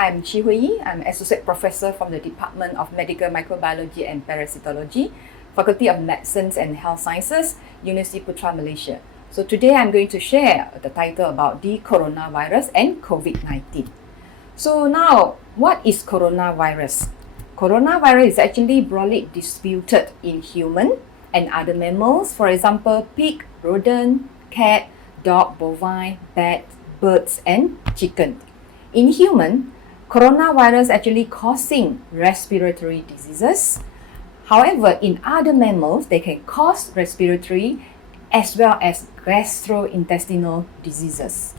I'm Chi Hui. I'm Associate Professor from the Department of Medical Microbiology and Parasitology, Faculty of Medicine and Health Sciences, University Putra, Malaysia. So today I'm going to share the title about the coronavirus and COVID-19. So now, what is coronavirus? Coronavirus is actually broadly distributed in human and other mammals, for example, pig, rodent, cat, dog, bovine, bat, birds, and chicken. In human, coronavirus actually causing respiratory diseases. However, in other mammals, they can cause respiratory as well as gastrointestinal diseases.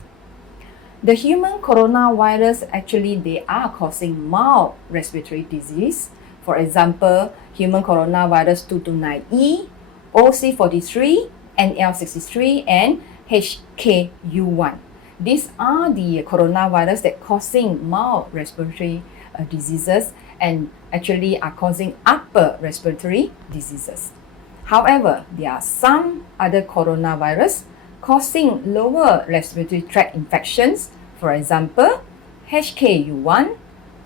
The human coronavirus actually they are causing mild respiratory disease. For example, human coronavirus 229E, OC43, NL63, and HKU1. These are the coronavirus that causing mild respiratory diseases and actually are causing upper respiratory diseases. However, there are some other coronavirus causing lower respiratory tract infections, for example, HKU1,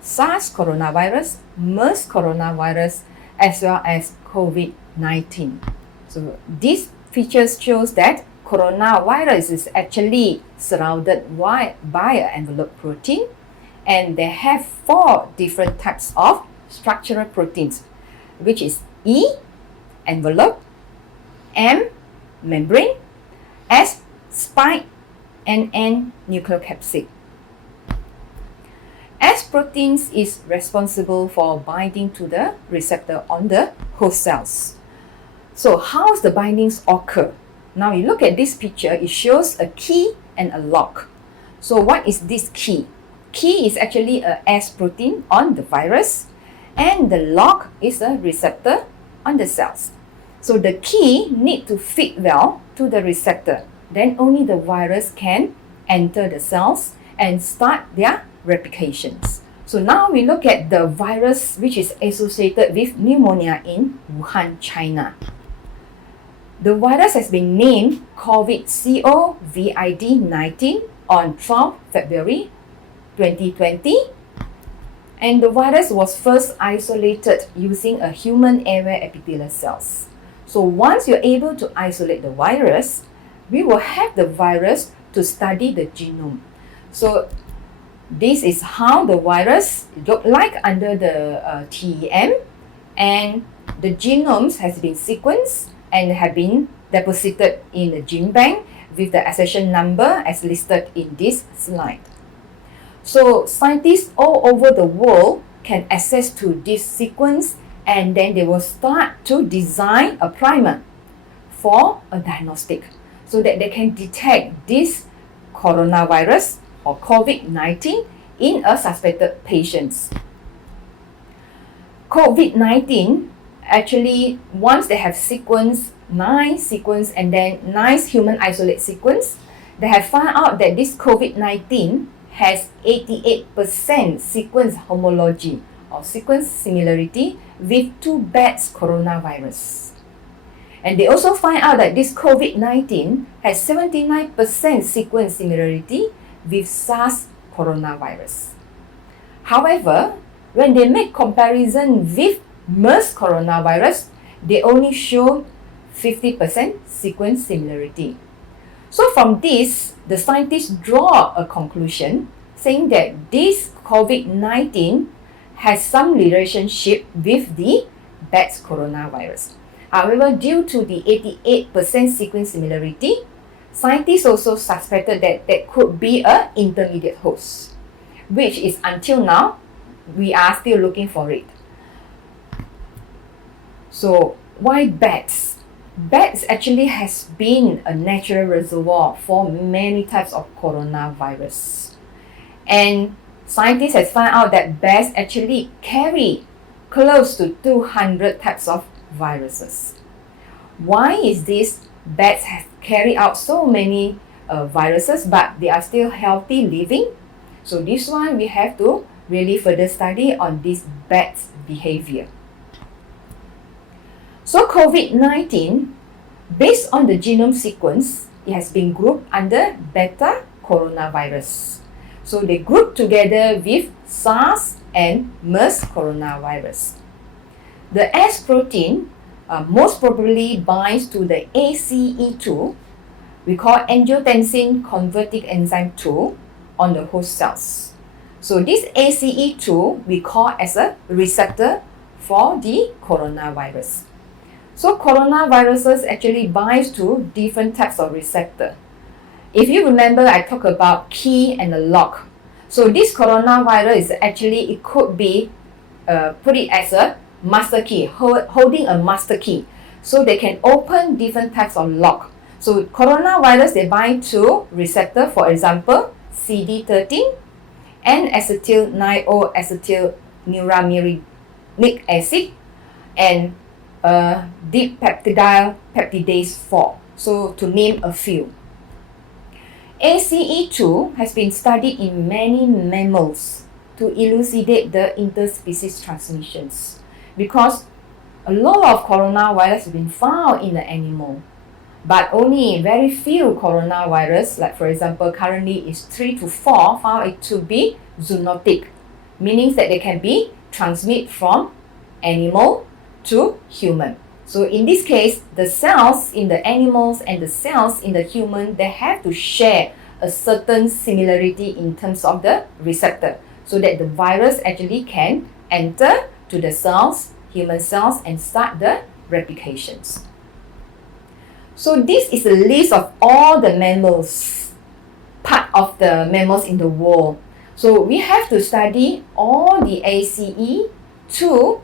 SARS coronavirus, MERS coronavirus, as well as COVID-19. So these features shows that coronavirus is actually surrounded by an envelope protein, and they have 4 different types of structural proteins, which is E, envelope, M, membrane, S, spike, and N, nucleocapsid. S proteins is responsible for binding to the receptor on the host cells. So how the bindings occur? Now you look at this picture, it shows a key and a lock. So what is this key? Key is actually a S protein on the virus, and the lock is a receptor on the cells. So the key need to fit well to the receptor. Then only the virus can enter the cells and start their replications. So now we look at the virus which is associated with pneumonia in Wuhan, China. The virus has been named COVID-19 on 12 February 2020, and the virus was first isolated using a human airway epithelial cells. So once you're able to isolate the virus, we will have the virus to study the genome. So this is how the virus look like under the TEM, and the genomes has been sequenced and have been deposited in the gene bank with the accession number as listed in this slide. So scientists all over the world can access to this sequence, and then they will start to design a primer for a diagnostic so that they can detect this coronavirus or COVID-19 in a suspected patients. COVID-19 actually, once they have nine sequence and then 9 human isolate sequence, they have found out that this COVID-19 has 88% sequence homology or sequence similarity with 2 bats coronavirus. And they also find out that this COVID-19 has 79% sequence similarity with SARS coronavirus. However, when they make comparison with MERS coronavirus, they only show 50% sequence similarity. So from this, the scientists draw a conclusion saying that this COVID-19 has some relationship with the bats coronavirus. However, due to the 88% sequence similarity, scientists also suspected that there could be an intermediate host, which is until now, we are still looking for it. So why bats? Bats actually has been a natural reservoir for many types of coronavirus. And scientists have found out that bats actually carry close to 200 types of viruses. Why is this? Bats have carried out so many viruses, but they are still healthy living. So this one we have to really further study on this bats behavior. So COVID-19, based on the genome sequence, it has been grouped under beta coronavirus. So they group together with SARS and MERS coronavirus. The S protein most probably binds to the ACE2, we call angiotensin converting enzyme 2, on the host cells. So this ACE2 we call as a receptor for the coronavirus. So coronaviruses actually binds to different types of receptor. If you remember, I talked about key and the lock. So this coronavirus is actually, it could be put it as a master key, holding a master key. So they can open different types of lock. So coronavirus, they bind to receptor, for example, CD13 and acetyl-9-O-acetylnuraminic acid and deep peptidyl peptidase 4. So to name a few. ACE2 has been studied in many mammals to elucidate the interspecies transmissions, because a lot of coronavirus have been found in the animal, but only very few coronavirus, like for example currently is 3 to 4, found it to be zoonotic, meaning that they can be transmitted from animal to human. So in this case, the cells in the animals and the cells in the human, they have to share a certain similarity in terms of the receptor, so that the virus actually can enter to the cells, human cells, and start the replications. So this is a list of all the mammals, part of the mammals in the world. So we have to study all the ACE2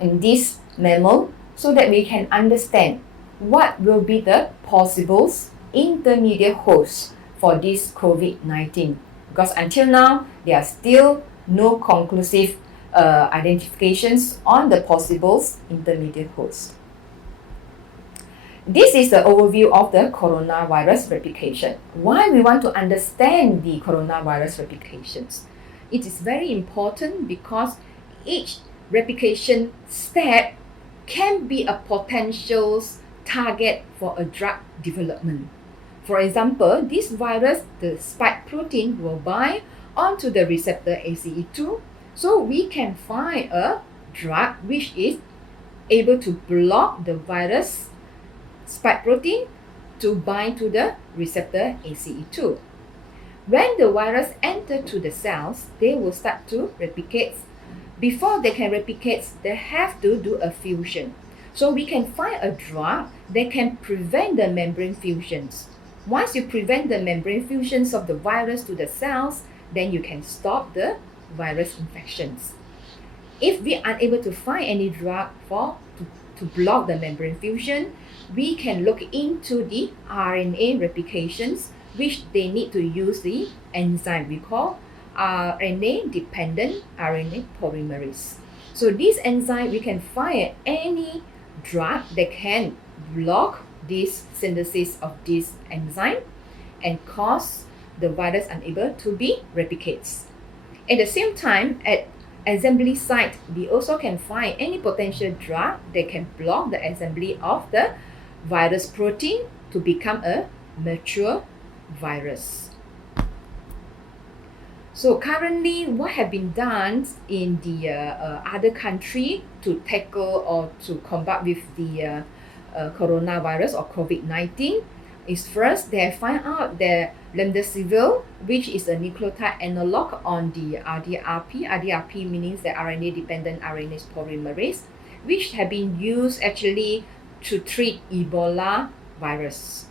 in this mammal, so that we can understand what will be the possible intermediate hosts for this COVID-19. Because until now, there are still no conclusive identifications on the possible intermediate hosts. This is the overview of the coronavirus replication. Why we want to understand the coronavirus replications? It is very important because each replication step can be a potential target for a drug development. For example, this virus, the spike protein, will bind onto the receptor ACE2, so we can find a drug which is able to block the virus spike protein to bind to the receptor ACE2. When the virus enters to the cells, they will start to replicate. Before they can replicate, they have to do a fusion. So we can find a drug that can prevent the membrane fusions. Once you prevent the membrane fusions of the virus to the cells, then you can stop the virus infections. If we are unable to find any drug to block the membrane fusion, we can look into the RNA replications, which they need to use the enzyme we call RNA-dependent RNA polymerase. So this enzyme, we can find any drug that can block this synthesis of this enzyme and cause the virus unable to be replicates. At the same time, at assembly site, we also can find any potential drug that can block the assembly of the virus protein to become a mature virus. So currently, what have been done in the other country to tackle or to combat with the coronavirus or COVID-19 is, first, they have found out that remdesivir, which is a nucleotide analog on the RDRP. RDRP means the RNA-dependent RNA polymerase, which have been used actually to treat Ebola virus.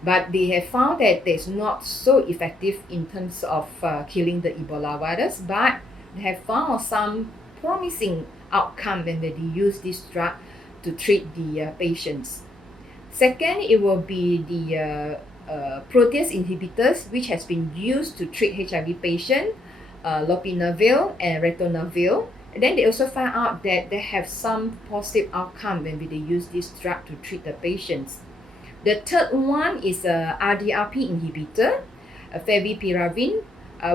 But they have found that it's not so effective in terms of killing the Ebola virus, but they have found some promising outcome when they use this drug to treat the patients. Second, it will be the protease inhibitors, which has been used to treat HIV patients, lopinavir and ritonavir. And then they also found out that they have some positive outcome when they use this drug to treat the patients. The third one is a RDRP inhibitor, favipiravir,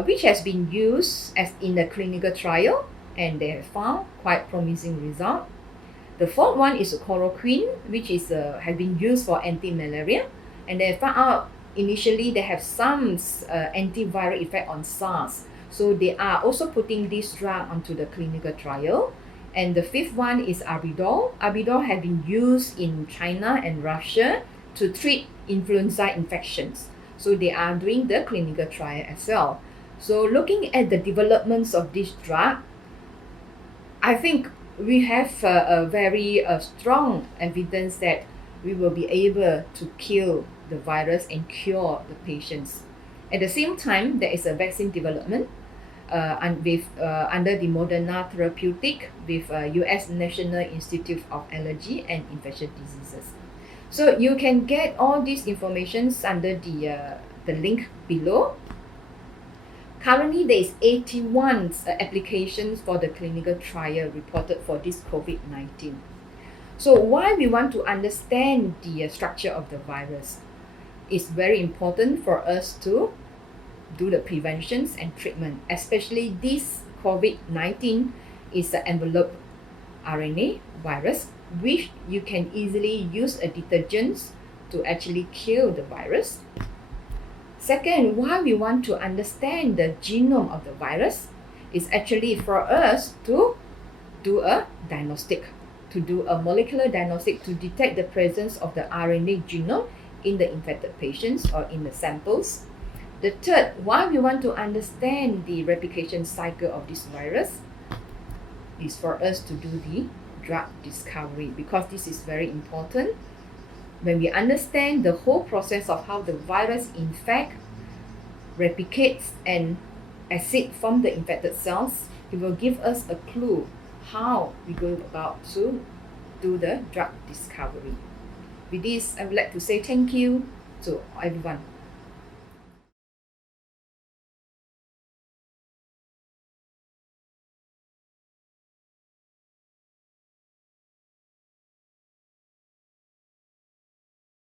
which has been used as in the clinical trial, and they have found quite promising result. The fourth one is chloroquine, which is has been used for anti-malaria, and they found out initially they have some antiviral effect on SARS. So they are also putting this drug onto the clinical trial. And the fifth one is Abidol. Abidol has been used in China and Russia to treat influenza infections. So they are doing the clinical trial as well. So looking at the developments of this drug, I think we have a very strong evidence that we will be able to kill the virus and cure the patients. At the same time, there is a vaccine development under the Moderna therapeutic with US National Institute of Allergy and Infectious Diseases. So you can get all these informations under the link below. Currently, there is 81 applications for the clinical trial reported for this COVID-19. So why we want to understand the structure of the virus? It's very important for us to do the preventions and treatment, especially this COVID-19 is an enveloped RNA virus, which you can easily use a detergent to actually kill the virus. Second, why we want to understand the genome of the virus is actually for us to do a diagnostic, to do a molecular diagnostic to detect the presence of the RNA genome in the infected patients or in the samples. The third, why we want to understand the replication cycle of this virus is for us to do the drug discovery, because this is very important. When we understand the whole process of how the virus infects, replicates, and exits from the infected cells, it will give us a clue how we go about to do the drug discovery. With this, I would like to say thank you to everyone.